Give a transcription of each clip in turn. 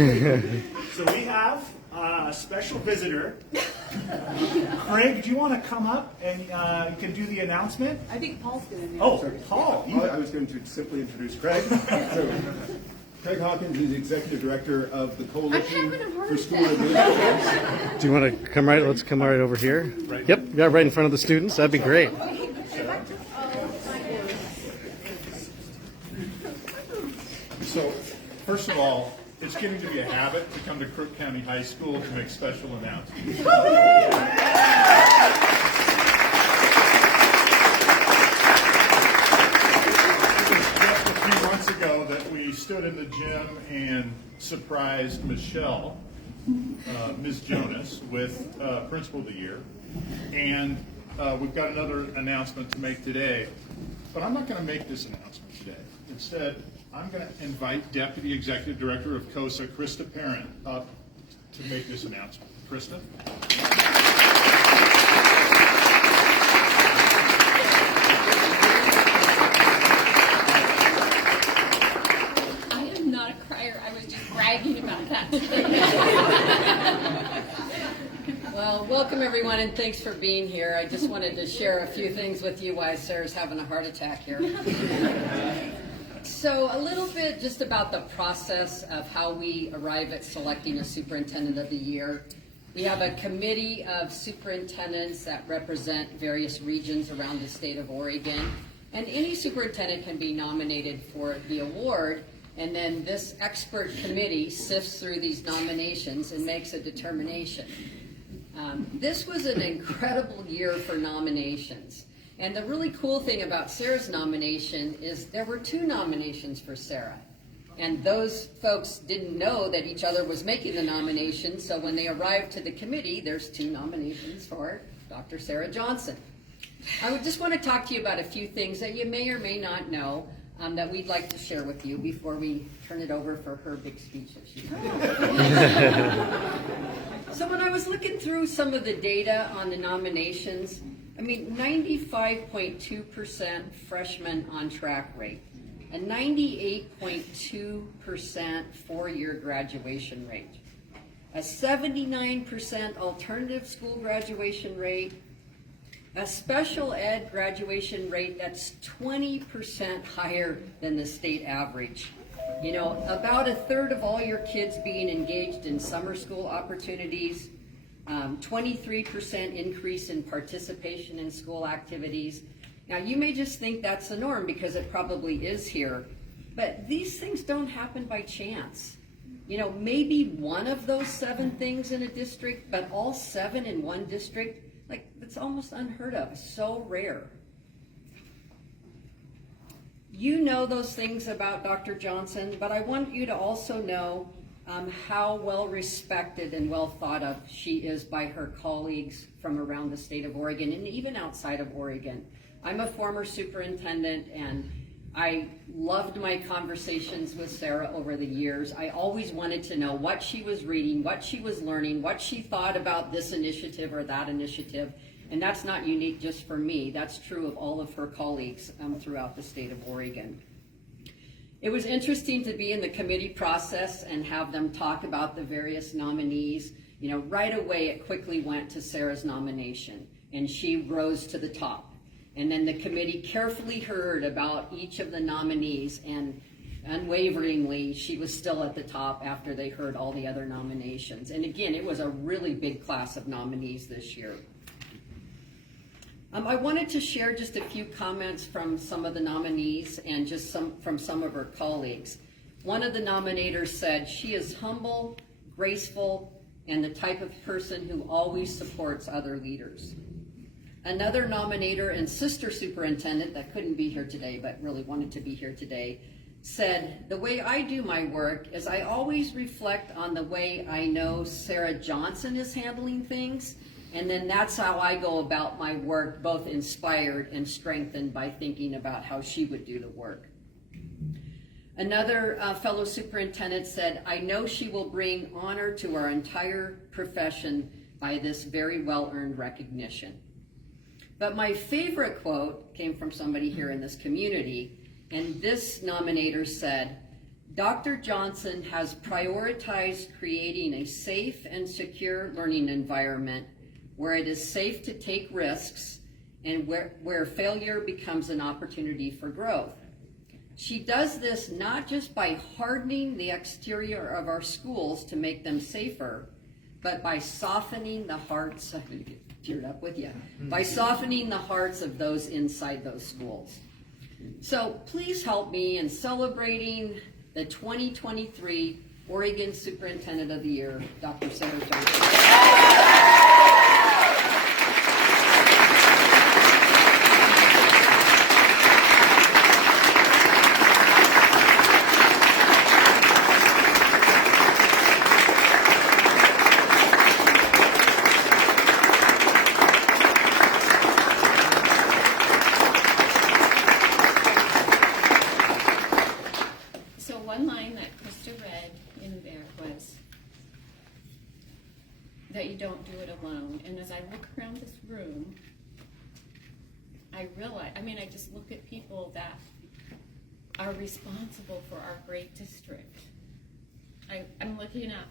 So we have a special visitor. Craig, do you want to come up and you can do the announcement? I think Paul's going to Oh, Paul. I was going to simply introduce Craig. So, Craig Hawkins is Executive Director of the Coalition for School Administrators. Do you want to come right? Let's come right over here. Right. Yep, yeah, right in front of the students. That'd be great. So, first of all, it's getting to be a habit to come to Crook County High School to make special announcements. It was just a few months ago that we stood in the gym and surprised Michelle, Ms. Jonas, with Principal of the Year. And we've got another announcement to make today. But I'm not going to make this announcement today. Instead, I'm going to invite Deputy Executive Director of COSA, Krista Parent, up to make this announcement. Krista? I am not a crier. I was just bragging about that today. Well, welcome everyone, and thanks for being here. I just wanted to share a few things with you while Sarah's having a heart attack here. So a little bit just about the process of how we arrive at selecting a Superintendent of the Year. We have a committee of superintendents that represent various regions around the state of Oregon, and any superintendent can be nominated for the award, and then this expert committee sifts through these nominations and makes a determination. This was an incredible year for nominations. And the really cool thing about Sarah's nomination is there were 2 nominations for Sara. And those folks didn't know that each other was making the nomination, so when they arrived to the committee, there's 2 nominations for Dr. Sara Johnson. I would just want to talk to you about a few things that you may or may not know that we'd like to share with you before we turn it over for her big speech that she's So when I was looking through some of the data on the nominations, I mean, 95.2% freshman on-track rate, a 98.2% 4-year graduation rate, a 79% alternative school graduation rate, a special ed graduation rate that's 20% higher than the state average. You know, about a third of all your kids being engaged in summer school opportunities, 23% increase in participation in school activities. Now, you may just think that's the norm because it probably is here, but these things don't happen by chance. You know, maybe one of those 7 things in a district, but all 7 in one district, like, it's almost unheard of, so rare. You know those things about Dr. Johnson, but I want you to also know how well respected and well thought of she is by her colleagues from around the state of Oregon and even outside of Oregon. I'm a former superintendent, and I loved my conversations with Sara over the years. I always wanted to know what she was reading, what she was learning, what she thought about this initiative or that initiative. And that's not unique just for me. That's true of all of her colleagues throughout the state of Oregon. It was interesting to be in the committee process and have them talk about the various nominees. You know, right away it quickly went to Sara's nomination, and she rose to the top. And then the committee carefully heard about each of the nominees, and unwaveringly, she was still at the top after they heard all the other nominations. And again, it was a really big class of nominees this year. I wanted to share just a few comments from some of the nominees and just from some of her colleagues. One of the nominators said, "She is humble, graceful, and the type of person who always supports other leaders." Another nominator and sister superintendent that couldn't be here today but really wanted to be here today said, "The way I do my work is I always reflect on the way I know Sara Johnson is handling things, and then that's how I go about my work, both inspired and strengthened by thinking about how she would do the work." Another fellow superintendent said, "I know she will bring honor to our entire profession by this very well-earned recognition." But my favorite quote came from somebody here in this community, and this nominator said, Dr. Johnson has prioritized creating a safe and secure learning environment where it is safe to take risks and where failure becomes an opportunity for growth. She does this not just by hardening the exterior of our schools to make them safer, but by softening the hearts, I'm going to get teared up with you, by softening the hearts of those inside those schools. So please help me in celebrating the 2023 Oregon Superintendent of the Year, Dr. Sara Johnson. So one line that Krista read in there was that you don't do it alone. And as I look around this room, I realize, I just look at people that are responsible for our great district. I'm looking at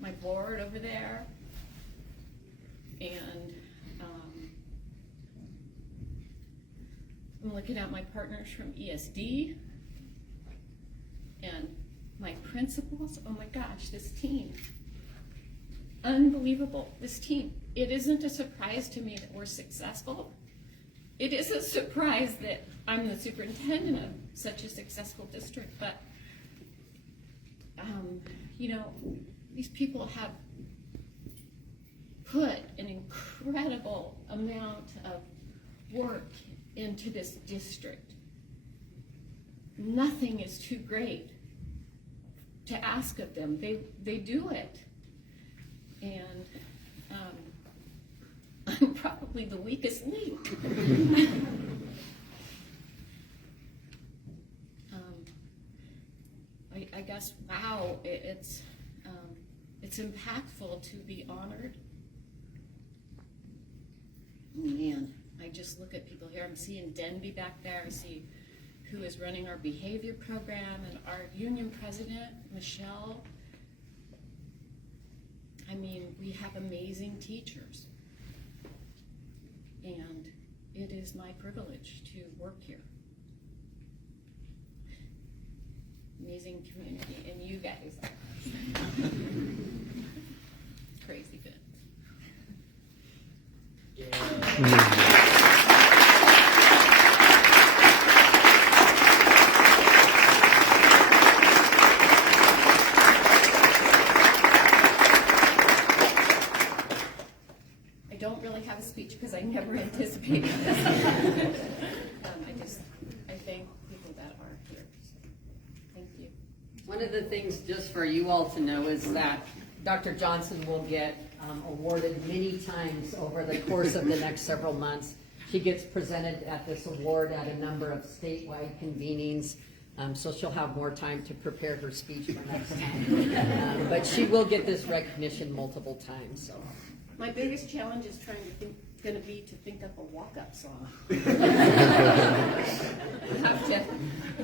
my board over there, and I'm looking at my partners from ESD and my principals. Oh my gosh, this team. Unbelievable, this team. It isn't a surprise to me that we're successful. It is a surprise that I'm the superintendent of such a successful district, but these people have put an incredible amount of work into this district. Nothing is too great to ask of them. They do it. And I'm probably the weakest link. I guess, wow, it's impactful to be honored. Man, I just look at people here. I'm seeing Denby back there. I see who is running our behavior program, and our union president, Michelle. We have amazing teachers, and it is my privilege to work here. Amazing community, and you guys are crazy good. I don't really have a speech because I never anticipated this. I thank people that are here. So thank you. One of the things, just for you all to know, is that Dr. Johnson will get awarded many times over the course of the next several months. She gets presented at this award at a number of statewide convenings, so she'll have more time to prepare her speech for next time. But she will get this recognition multiple times. So My biggest challenge is going to be to think up a walk-up song.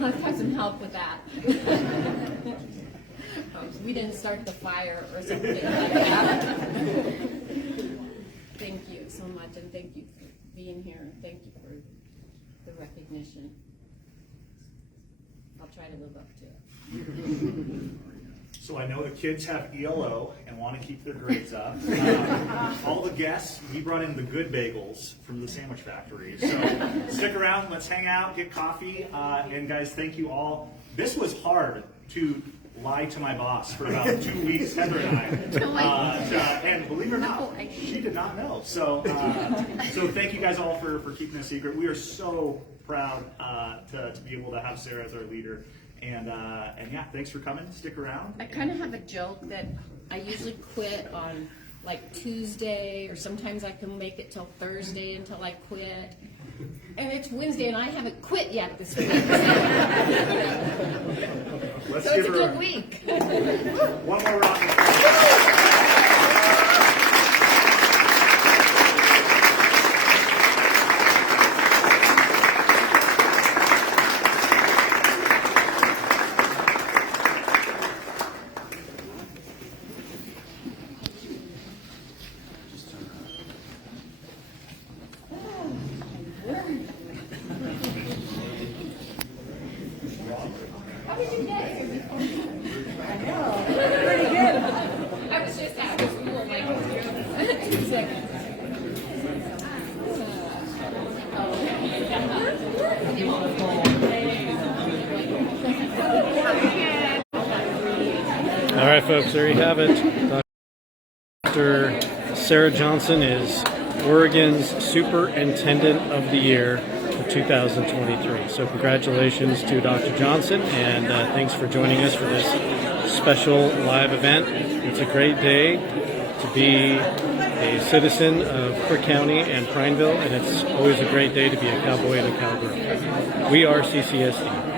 I'll have some help with that. We didn't start the fire or something like that. Thank you so much, and thank you for being here, and thank you for the recognition. I'll try to live up to it. So I know the kids have ELO and want to keep their grades up. All the guests, we brought in the good bagels from the sandwich factory. So stick around, let's hang out, get coffee. And guys, thank you all. This was hard to lie to my boss for about 2 weeks, Heather and I. And believe it or not, she did not know. So thank you guys all for keeping it secret. We are so proud to be able to have Sara as our leader. And yeah, thanks for coming. Stick around. I kind of have a joke that I usually quit on like Tuesday, or sometimes I can make it till Thursday until I quit. And it's Wednesday and I haven't quit yet this week. Let's So give it's a her good week. one more round of applause. right, folks, there you have it. Dr. Sara Johnson is Oregon's Superintendent of the Year for 2023. So congratulations to Dr. Johnson, and thanks for joining us for this special live event. It's a great day to be a citizen of Cook County and Prineville, and it's always a great day to be a cowboy and a cowgirl. We are CCSD.